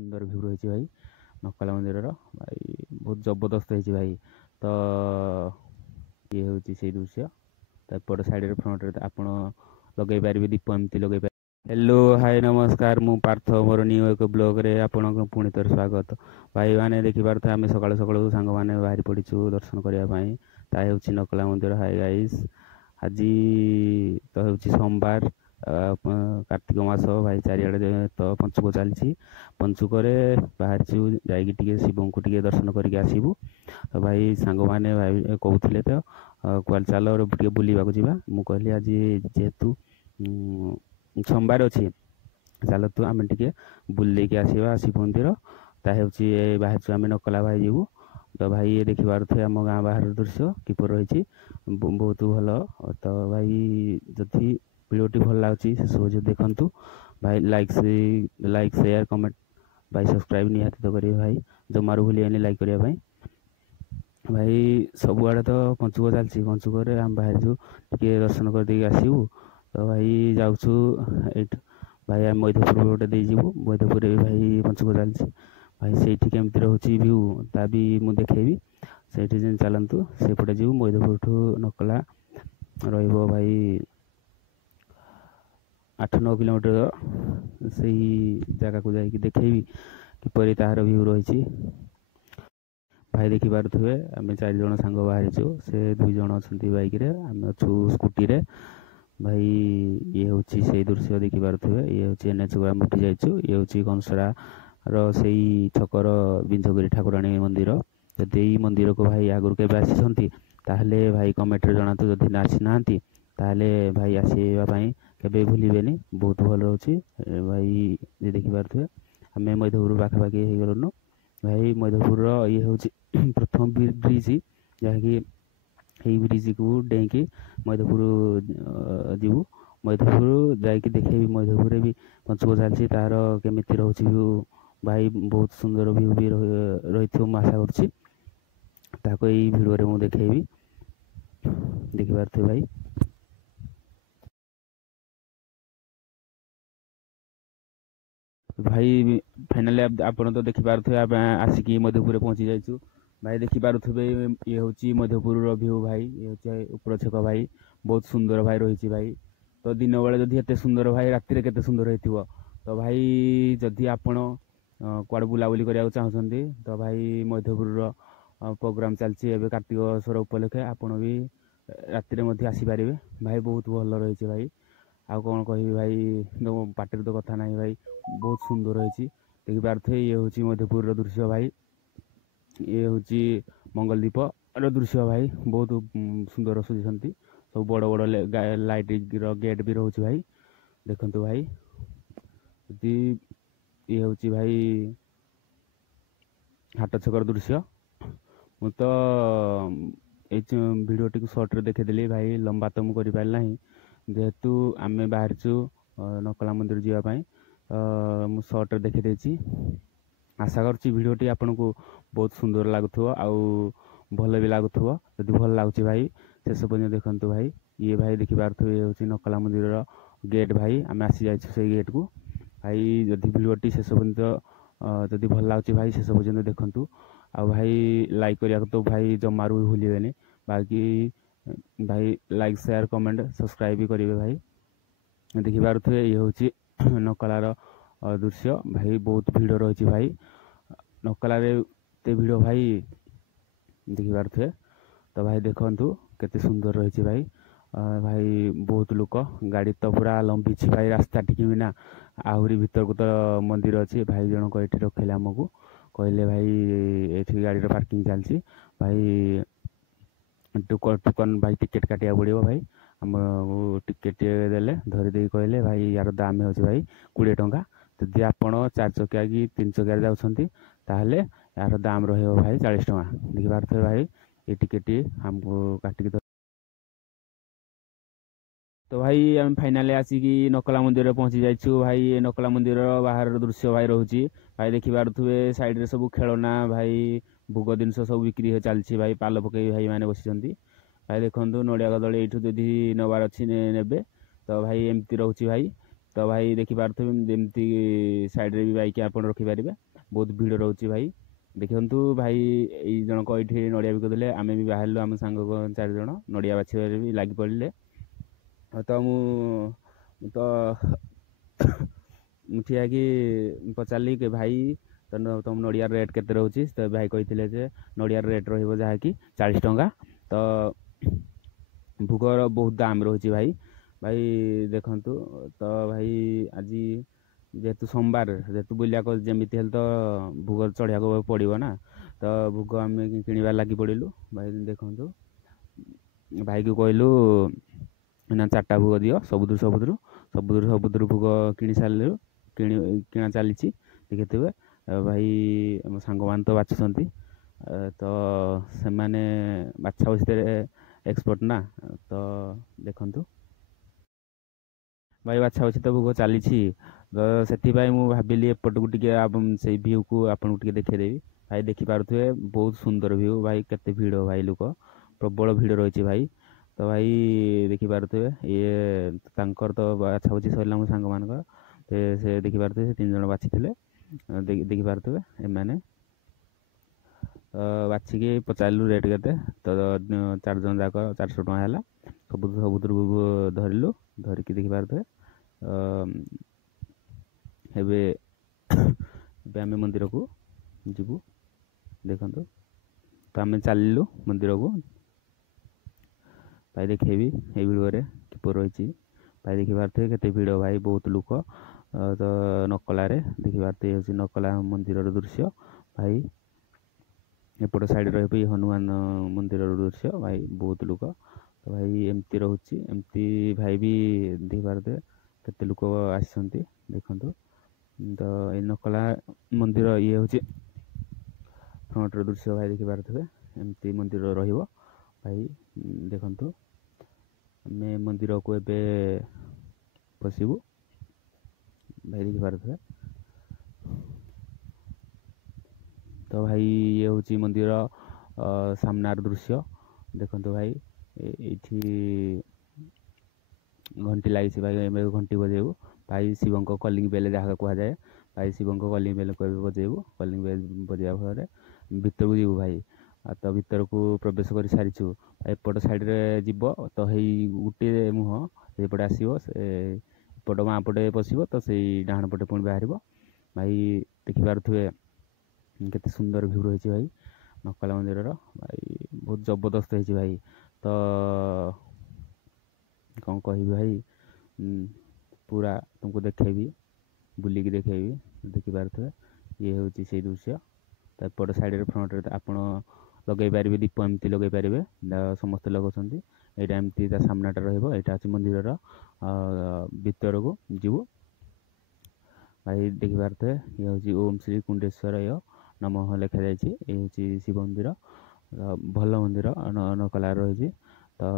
सुंदर भ्यू रही भाई नकला मंदिर भाई बहुत जबरदस्त है भाई। तो ये हूँ से दृश्य एपट साइड फ्रंट रे आप लगे पारे दीप एमती लगे पारे। हेलो हाय नमस्कार मु पार्थ मोर न्यू एक ब्लॉग रे आपन पुणी थर स्वागत। भाई मैंने देखिपारे आम सका सका सांग मैंने बाहरी पड़ू दर्शन करने ताऊ नकला मंदिर। हाय गाइस आज तो हूँ सोमवार कार्तिक मास भाई चारिड़े तो पंचुक चलती पंचुक बाहर जा शिव को टे दर्शन करके आसबू। तो भाई सांग मैंने भाई कहते तो कुआल चल टे बुलवाक जा मुझे कहली आज जेहेतु सोमवार अच्छी चल तू आम टे बुलेक आसवा शिव मंदिर ताकि बाहर आम नकला भाई जीवु। तो भाई ये देखी पारे आम गाँ बाहर दृश्य किपर रही बहुत भल। तो भाई जदि भिडियोटी भल लगे शेष देखु भाई लाइक शेयर कमेंट भाई सब्सक्राइब निहाती तो करेंगे भाई जमारू भूलिए लाइक करने भाई सबुआड़े तो पंचुक चलती पंचुक आम बाहर टे दर्शन करदे आसबू। तो भाई जाऊँ भाई आम मैधपुर गोटे देजू मैधपुर भी भाई पंचुक चलती भाई से केमती रोचे भ्यू ता भी मुझे देखेबी से चलतु सेपटे जीव मैधपुर ठू नकला रो भाई 8-9 किलोमीटर से जगह को जाकि देखेबी किपरि तार भ्यू रही भाई देखिपे आम 4 जन सांग बाहरी से 2 जन अच्छा बाइक रे आम अच्छू स्कूटी रे भाई ये हूँ से दृश्य देखिपे ये हूँ NH आम उठी जाइए ये हूँ कंसरा री छकर बिंझगिरी ठाकुराणी मंदिर। जदि यही मंदिर को भाई आगुरी के आसी भाई कमेंट रे जनातु जदि आसी ना भाई आसवाई के भूलें बहुत भल रोचे भाई ये देखिपे आम मैधपुर पाखापाखि हो गलुन भाई मैधपुर ये हूँ प्रथम ब्रिज जहाँकि यही ब्रिज को डेकी मैधपुर जीवु मैधपुर जाकि देखे मैधपुर भी पंचुक चलती तार केमी रोचे भ्यू भाई बहुत सुंदर भ्यू भी रही आशा कर भिडियो मुझे देखेबी देखिपे भाई। भाई फाइनाली आप तो देखिपे आसिकी मध्यपुर पहुँची जाइए भाई देखिपे ये हूँ मध्यपुर भ्यू भाई ये हूँ ऊपर छक भाई बहुत सुंदर भाई रही भाई। तो दिन बेले जदि एत सुंदर भाई राति केते सुंदर हो तो भाई जदि आपण कुआड़ बुलाबुली करने चाहते तो भाई मध्यपुर प्रोग्राम चलती है कार्तिकेश्वर उपलक्षे आपण भी राति आसीपारे भाई बहुत भल रही भाई। आउ कौन कह भाई तो पार्टी तो कथा ना भाई बहुत सुंदर रही देखिपे ये हूँ मध्यपुर दृश्य भाई ये हूँ मंगलदीप दृश्य भाई बहुत सुंदर सजी सब बड़ बड़ लाइट गेट भी रोचे भाई देखु भाई ये हूँ भाई हाट छकर दृश्य मु तो ये भिडियोटी सर्ट रे देखेदेली भाई लंबा तो मुझे करना जेहेतु आम बाहर नकला मंदिर जावाई मु सर्ट देखी आशा करुँची भिडियोटी आपन को बहुत सुंदर लगुव आउ भल भी लगुव जदि भल लगुच भाई शेष पर्यटन देखु भाई ये भाई देखिपे ये हूँ नकला मंदिर गेट भाई आम आसी जाइए गेट को भाई जदि भिडियोटी शेष पर्यटन जदि भल लगुच भाई शेष पर्यटन देखु आ भाई लाइक करने तो भाई जमारू भी भूलें बाकी भाई लाइक शेयर कमेंट सब्सक्राइब भी करेंगे भाई देखिपे ये हूँ नकलार दृश्य भाई बहुत भिड़ रही भाई नकल भिड़ भाई देखिपे तो भाई देखु केते सुंदर रही भाई भाई बहुत लोक गाड़ी तो पूरा लंबी भाई रास्ता टिके भी ना आहरी भीतर को तो मंदिर अच्छी भाई जनक ये रखिले आमको कहले भाई ये गाड़ी पार्किंग चलती भाई टोकन भाई टिकेट काटिया पड़ो भाई आम टिकेट देले धरीदे कहले भाई यार दाम हो भाई 20 टंका जदि आपण 4 चकिया कि 3 चकिया जाऊँगी ताहले यार दाम रही भाई 40 टंका देखिपे भाई ये टिकेट हमको काटिक। तो भाई आम फाइनाली आसिकी नकला मंदिर पहुँची जाइए भाई नकला मंदिर बाहर दृश्य भाई रोचे भाई देखिपे साइड रे सब खेलना भाई भोग जिनस सब बिक्री चलती भाई पाल पकई भाई मैंने बसी भाई देखो नड़िया कदली ये जदि नबार अच्छी ने तो भाई एमती रोचे भाई तो भाई देखिपारे जमती साइड रे भी बाइक आप रखिपारे बहुत भीड़ रोचे भाई देखु भाई ये जनक ये नड़िया बिकुले आम भी बाहर आम सांग 4 जन नड़िया बाछबार भी लग पड़े तो तो ठिया कि पचारि कि भाई तो तुम नड़िया रेट केते रोचे तो भाई कही नड़िया रेट रहा 40 टंका तो भोगर बहुत दाम रोचे भाई भाई देखु तो भाई आज जेहेतु सोमवार जेहेतु बुलिया जमी तो भोग चढ़िया पड़ो ना तो भोग आम किणवार लगी पड़ू भाई देखु भाई को कहलु ना 4टा भोग दियो सबुदुर भोग कि सारू किणा चली देखिए भाई आम सांग मान तो बाछुंट तो से मैंने बाछा बछी एक्सपर्ट ना तो देखु भाई बाछा बछी तो भोग चली तो से भाविली एपट को से भ्यू को आपको देखदेवी भाई देखिपे बहुत सुंदर भ्यू भाई केते भीड़ भाई लोक प्रबल भीड़ रही भाई तो भाई देखिपे ये तो बाछा बछी सरला मो सांग मान से देखिपे 3 जन बाछी देखिपे एम बाछिकी पचारू रेट के तो 4 जन जाक 400 टଙ୍କା है सबुद धरलु धरिकी देखिपे एबे आम मंदिर को जीवु देखु तो आम चलू मंदिर को भाई देखेबी ये वीडियो किपर रही भाई देखिपे केते भीड़ भाई बहुत लोक तो नकल देखिपे नकला मंदिर दृश्य भाई एपट साइड रही हनुमान मंदिर दृश्य भाई बहुत लोक तो भाई एमती रोचे एमती भाई भी देखिपे केते लोक आसती देखु तो ये नकला मंदिर ये हूँ फ्रंटर दृश्य भाई देखिपे एमती मंदिर भाई देखु आम मंदिर को एबे पशिबु भाई देखिपे तो भाई ये हूँ मंदिर सामनार दृश्य देखु भाई ये घंटी लगी भाई घंटी बजेबू भाई शिव कलिंग बेल जहाँ कहुए भाई शिव कलिंग बेल बजेबू कलिंग बेल बजा फल भीतर को जीवु भाई तो भीतर को प्रवेश कर सारीचु एपट साइड रे जीव तो हई गोटे मुह एपटे आसो एपट बाँ पटे पशो तो से डाण पटे पुणी बाहर भाई देखिपे केते सुंदर भ्यू रही भाई नकला मंदिर भाई बहुत जबरदस्त है भाई तो कौन कह भाई पूरा तुमको देखेबी बुलिकी देखेबी देखिपे ये हूँ से दृश्य तो एपट साइड फ्रंट रे आप लगे पारे दीप एमती लगे पारे समस्ते लगाउछन्ति यहाँ एमती सामनाटा रहा मंदिर भीतर को जीवु भाई देखिपे ये हूँ ओम श्री कुंडेश्वर नमः लिखा जाइए ये हूँ शिव मंदिर भल मंदिर नकला रही तो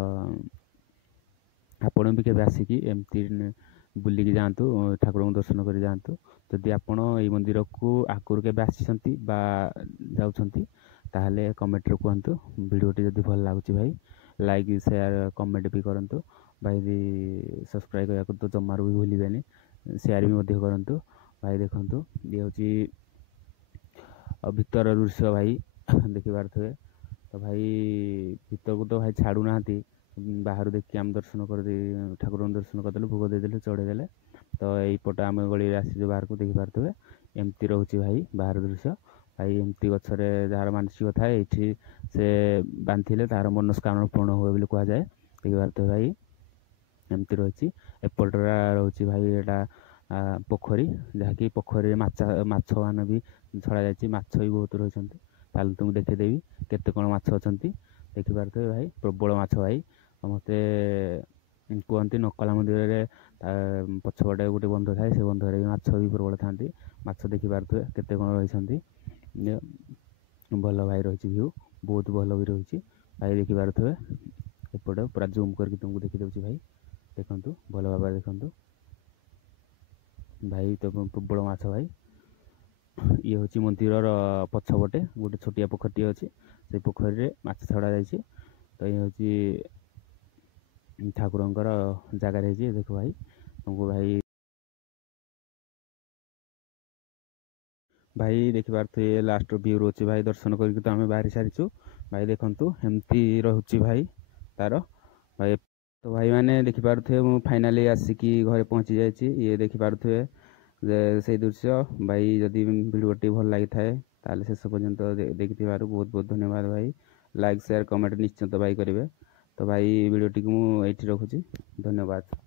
आपण भी केबे आसिकी एमती बुलिकी जातु ठाकुर को दर्शन कर जातु जदि आपण ये मंदिर को आगुरी केबे आसिसंती बा जाउछंती ताहले कमेंट रे कहतु वीडियोटी जदि भल लागुच भाई लाइक शेयर कमेंट भी करंतु भाई सब्सक्राइब करने तो जमार भी भूलिबेनी शेयर भी करंतु भाई देखंतु ये हूँ भीतर दृश्य भाई देखिपे तो भाई भीतर को तो भाई छाड़ू ना बाहर देखिए आम दर्शन कर ठाकुर दर्शन करदे भोग देदेले चढ़ेदेले तो यहीपट आम गली आसी बाहर को देखिपे एमती रोचे भाई बाहर दृश्य भाई एमती गचरे जार मानसिक थाए ये से बांधिले तार मनस्कामना पूर्ण हुए बोली कहुए देखिपे भाई एमती रही एपट रोचे भाई यहाँ पोखरी जहाँकि पोखरी माछ मान भी छड़ा जाए माछ भी बहुत रही तुमको देखदेवी केते कौन माछ अच्छा देखिपे भाई प्रबल माछ भाई समस्ते कहते नकला मंदिर पछपटे गोटे बंध थाए से बंधर माछ भी प्रबल था माछ देखिपे केते कौन रही भल भाई रही भ्यू बहुत भल भी रही भाई देखिपे एपटे पूरा जूम करके तुमको देखीदे भाई देखु भल भाव देखु भाई तो प्रबल माछ भाई ये हूँ मंदिर पछपटे गोटे छोटिया पोखरी अच्छी से पोखरी रे माछ छड़ा जाइए तो ये हूँ ठाकुर जगार देख भाई तुमको भाई भाई देखिपाରୁଥିବେ ଲାଷ୍ଟ व्यू ରହୁଛି ଭାଇ। ଦର୍ଶନ କରିକି ତ ଆମେ ବାହାରି ସାରିଛୁ ଭାଇ। ଦେଖନ୍ତୁ ଏମିତି ରହୁଛି ଭାଇ ତାର ଭାଇ। ତ ଭାଇ ମାନେ ଦେଖିପାରୁଥିବେ ମୁଁ ଫାଇନାଲି ଆସିକି ଘରେ ପହଞ୍ଚି ଯାଇଛି। ଇଏ ଦେଖିପାରୁଥିବେ ଯେ ସେଇ ଦୃଶ୍ୟ ଭାଇ। ଯଦି ଭିଡ଼ିଓଟି ଭଲ ଲାଗିଥାଏ ତାହେଲେ ଶେଷ ପର୍ଯ୍ୟନ୍ତ ଦେଖିଥିବାରୁ ବହୁତ ବହୁତ ଧନ୍ୟବାଦ ଭାଇ। ଲାଇକ୍ ସେୟାର କମେଣ୍ଟ ନିଶ୍ଚିନ୍ତ ଭାଇ କରିବେ। ତ ଭାଇ ଭିଡ଼ିଓଟିକୁ ମୁଁ ଏଇଠି ରଖୁଛି। ଧନ୍ୟବାଦ।